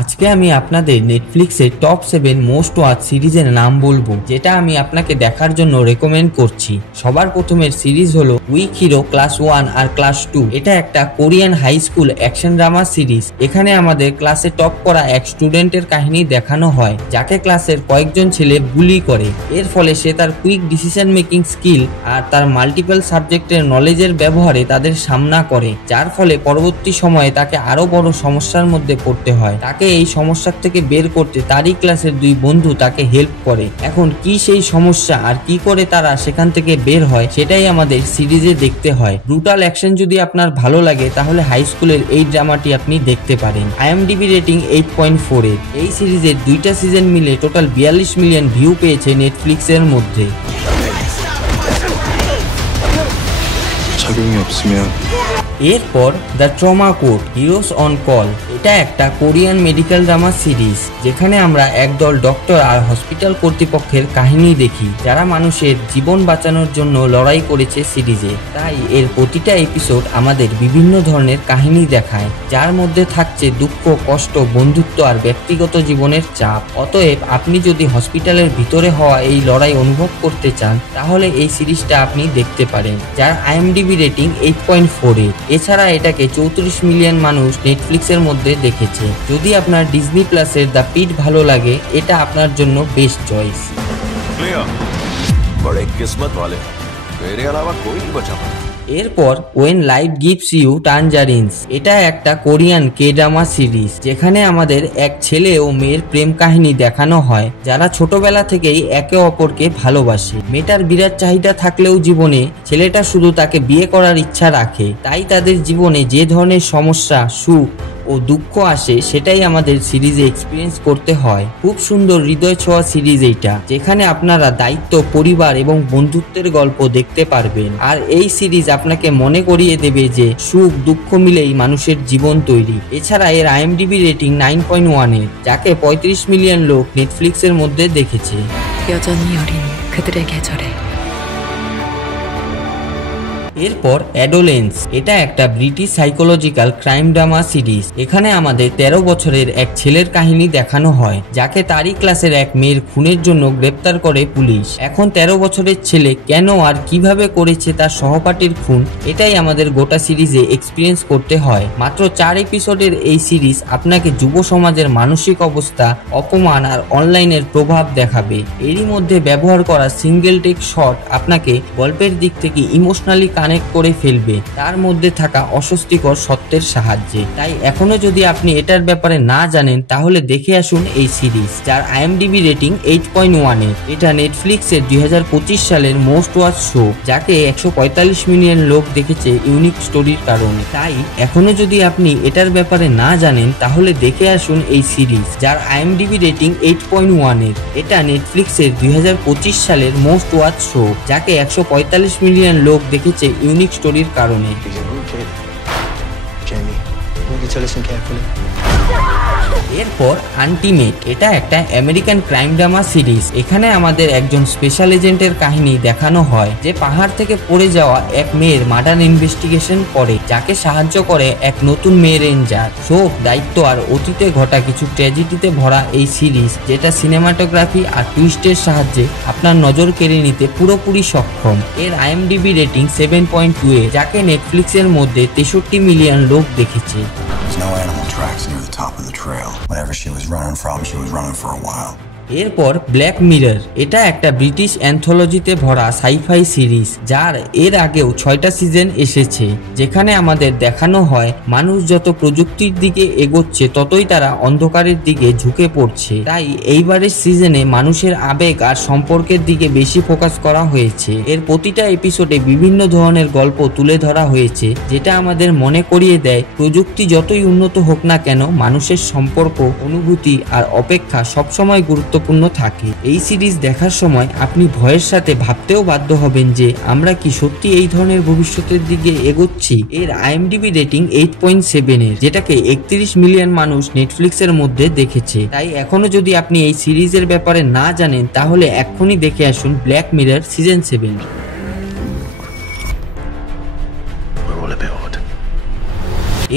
আজকে আমি আপনাদের নেটফ্লিক্সের টপ 7 মোস্ট ওয়াচ সিরিজের নাম বলবো, যেটা আমি আপনাকে দেখার জন্য রেকমেন্ড করছি। সবার প্রথমের সিরিজ হলো উইক হিরো ক্লাস 1 আর ক্লাস 2। এটা একটা Korean high school action drama series. এখানে আমাদের ক্লাসে টপ করা এক স্টুডেন্টের কাহিনী দেখানো হয়, যাকে ক্লাসের কয়েকজন ছেলে বুলি করে। এর ফলে সে তার কুইক ডিসিশন মেকিং স্কিল আর তার মাল্টিপল সাবজেক্টের নলেজের ব্যবহারে তাদের সামনা করে, যার ফলে পরবর্তী সময়ে তাকে আরো বড় সমস্যার মধ্যে পড়তে হয়। তাকে এই সমস্যার থেকে বের করতে তারই ক্লাসের দুই বন্ধু তাকে হেল্প করে। এখন কি সেই সমস্যা আর কি করে তারা সেখান থেকে বের হয়, সেটাই আমাদের সিরিজে দেখতে হয়। ব্রুটাল অ্যাকশন যদি আপনার ভালো লাগে তাহলে হাই স্কুলের এই ড্রামাটি আপনি দেখতে পারেন। আইএমডিবি রেটিং 8.4 এর। এই সিরিজের দুইটা সিজন মিলে টোটাল 42 মিলিয়ন ভিউ পেয়েছে নেটফ্লিক্সের মধ্যে। এরপর the trauma code heroes on call. এটা একটা কোরিয়ান মেডিকেল ড্রামা সিরিজ, যেখানে আমরা একদল ডক্টর আর হসপিটাল কর্তৃপক্ষের কাহিনী দেখি, যারা মানুষের জীবন বাঁচানোর জন্য লড়াই করেছে সিরিজে। তাই এর প্রতিটা এপিসোড আমাদের বিভিন্ন ধরনের কাহিনী দেখায়, যার মধ্যে থাকছে দুঃখ, কষ্ট, বন্ধুত্ব আর ব্যক্তিগত জীবনের চাপ। অতএব আপনি যদি হসপিটালের ভিতরে হওয়া এই লড়াই অনুভব করতে চান, তাহলে এই সিরিজটা আপনি দেখতে পারেন, যার আইএমডিবি রেটিং 8.4 এর। এছাড়া এটাকে 34 মিলিয়ন মানুষ নেটফ্লিক্সের মধ্যে দেখেছে। যদি আপনার ডিজনি প্লাসের দ্য পিট ভালো লাগে, এটা আপনার জন্য বেস্ট চয়েস। এরপর ওয়েন লাইফ গিভস ইউ টানজারিনস। এটা একটা কোরিয়ান কে ড্রামা সিরিজ, যেখানে আমাদের এক ছেলে ও মেয়ের প্রেম কাহিনী দেখানো হয়, যারা ছোটবেলা থেকেই একে অপরকে ভালোবাসে। মেয়েটার বিরাট চাহিদা থাকলেও জীবনে ছেলেটা শুধু তাকে বিয়ে করার ইচ্ছা রাখে। তাই তাদের জীবনে যে ধরনের সমস্যা, সুখ ও দুঃখ আসে, সেটাই আমাদের সিরিজে এক্সপিরিয়েন্স করতে হয়। খুব সুন্দর হৃদয় ছোঁয়া সিরিজ এইটা, যেখানে আপনারা দায়িত্ব, পরিবার এবং বন্ধুত্বের গল্প দেখতে পারবেন। আর এই সিরিজ আপনাকে মনে করিয়ে দেবে যে সুখ দুঃখ মিলেই মানুষের জীবন তৈরি। এছাড়া এর আইএমডিবি রেটিং 9.1 এর, যাকে 35 মিলিয়ন লোক নেটফ্লিক্সের মধ্যে দেখেছে। এরপর অ্যাডোলেন্স। এটা একটা British psychological crime drama series. এখানে আমাদের 13 বছরের এক ছেলের কাহিনী দেখানো হয়, যাকে তারই ক্লাসের এক মেয়ের খুনের জন্য গ্রেপ্তার করে পুলিশ। এখন 13 বছরের ছেলে কেন আর কিভাবে করেছে তার সহপাঠীর খুন, এটাই আমাদের গোটা সিরিজে এক্সপিরিয়েন্স করতে হয়। মাত্র 4 এপিসোডের এই সিরিজ আপনাকে যুব সমাজের মানসিক অবস্থা, অপমান আর অনলাইনের প্রভাব দেখাবে। এরই মধ্যে ব্যবহার করা সিঙ্গেল টেক শট আপনাকে গল্পের দিক থেকে ইমোশনালি কানেক্ট করে ফেলবে, তার মধ্যে থাকা অস্বস্তিকর সত্যের সাহায্যে। তাই এখনো যদি আপনি এটার ব্যাপারে না জানেন, তাহলে দেখে আসুন এই সিরিজ, যার আইএমডিবি রেটিং 8.1 এর। এটা নেটফ্লিক্সের 2025 সালের মোস্ট ওয়াচ শো, যাকে 145 মিলিয়ন লোক দেখেছে ইউনিক স্টোরির কারণে। তাই এখনো যদি আপনি এটার ব্যাপারে না জানেন, তাহলে দেখে আসুন এই সিরিজ, যার আইএমডিবি রেটিং 8.1 এর। এটা নেটফ্লিক্সের 2025 সালের মোস্ট ওয়াচ শো, যাকে 145 মিলিয়ন লোক দেখেছে ইউনিক স্টোরির কারণে। এরপর আন্টিমেট। এটা একটা আমেরিকান ক্রাইম ড্রামা সিরিজ। এখানে আমাদের একজন স্পেশাল এজেন্টের কাহিনী দেখানো হয়, যে পাহাড় থেকে পড়ে যাওয়া এক মেয়ের মার্ডার ইনভেস্টিগেশন করে, যাকে সাহায্য করে এক নতুন মেয়ে রেঞ্জার। শোক, দায়িত্ব আর অতীতে ঘটা কিছু ট্র্যাজেডিতে ভরা এই সিরিজ, যেটা সিনেমাটোগ্রাফি আর টুইস্টের সাহায্যে আপনার নজর কেড়ে নিতে পুরোপুরি সক্ষম। এর আইএমডিবি রেটিং 7.2 এ, যাকে নেটফ্লিক্সের মধ্যে 63 মিলিয়ন লোক দেখেছে। No animal tracks near the top of the trail. Whatever she was running from, she was running for a while. এরপর ব্ল্যাক মিরর। এটা একটা ব্রিটিশ অ্যান্থোলজিতে ভরা সাইফাই সিরিজ, যার এর আগেও 6টা সিজন এসেছে, যেখানে আমাদের দেখানো হয় মানুষ যত প্রযুক্তির দিকে এগোচ্ছে, ততই তারা অন্ধকারের দিকে ঝুঁকে পড়ছে। তাই এইবারের সিজনে মানুষের আবেগ আর সম্পর্কের দিকে বেশি ফোকাস করা হয়েছে। এর প্রতিটা এপিসোডে বিভিন্ন ধরনের গল্প তুলে ধরা হয়েছে, যেটা আমাদের মনে করিয়ে দেয় প্রযুক্তি যতই উন্নত হোক না কেন, মানুষের সম্পর্ক, অনুভূতি আর অপেক্ষা সবসময় গুরুত্বপূর্ণ থাকে। এই সিরিজ দেখার সময় আপনি ভয়ের সাথে ভাবতেও বাধ্য হবেন যে আমরা কি সত্যি এই ধরনের ভবিষ্যতের দিকে এগোচ্ছি। এর আইএমডিবি রেটিং 8.7 এর, যেটাকে 31 মিলিয়ন মানুষ নেটফ্লিক্সের মধ্যে দেখেছে। তাই এখনো যদি আপনি এই সিরিজের ব্যাপারে না জানেন, তাহলে এক্ষুনি দেখে আসুন ব্ল্যাক মিরর সিজন 7।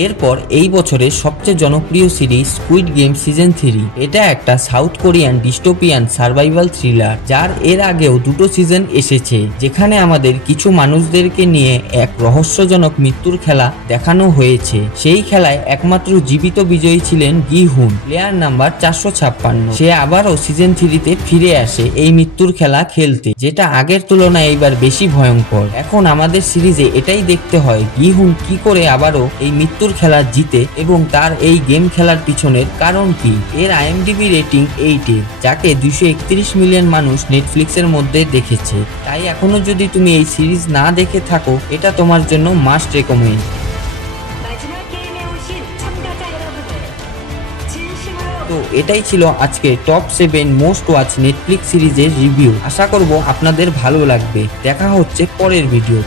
এরপর এই বছরের সবচেয়ে জনপ্রিয় সিরিজ স্কুইড গেম সিজন 3। এটা একটা south Korean dystopian survival thriller, যার এর আগেও 2টো সিজন এসেছে, যেখানে আমাদের কিছু মানুষদেরকে নিয়ে এক রহস্যজনক মৃত্যুর খেলা দেখানো হয়েছে। সেই খেলায় একমাত্র জীবিত বিজয়ী ছিলেন গি হুন, প্লেয়ার নাম্বার 456। সে আবারও সিজন 3তে ফিরে আসে এই মৃত্যুর খেলা খেলতে, যেটা আগের তুলনায় এইবার বেশি ভয়ঙ্কর। এখন আমাদের সিরিজে এটাই দেখতে হয় গি হুন কি করে আবারও এই মৃত্যুর খেলা জিতে এবং তার এই গেম খেলার পিছনের কারণ কি। এর IMDb রেটিং 8 এর, যাকে 231 মিলিয়ন মানুষ নেটফ্লিক্সের মধ্যে দেখেছে। তাই এখনো যদি তুমি এই সিরিজ না দেখে থাকো, এটা তোমার জন্য মাস্ট রেকমেন্ড। তো এটাই ছিল আজকে টপ 7 মোস্ট ওয়াচ নেটফ্লিক্স সিরিজের রিভিউ। আশা করব আপনাদের ভালো লাগবে। দেখা হচ্ছে পরের ভিডিও।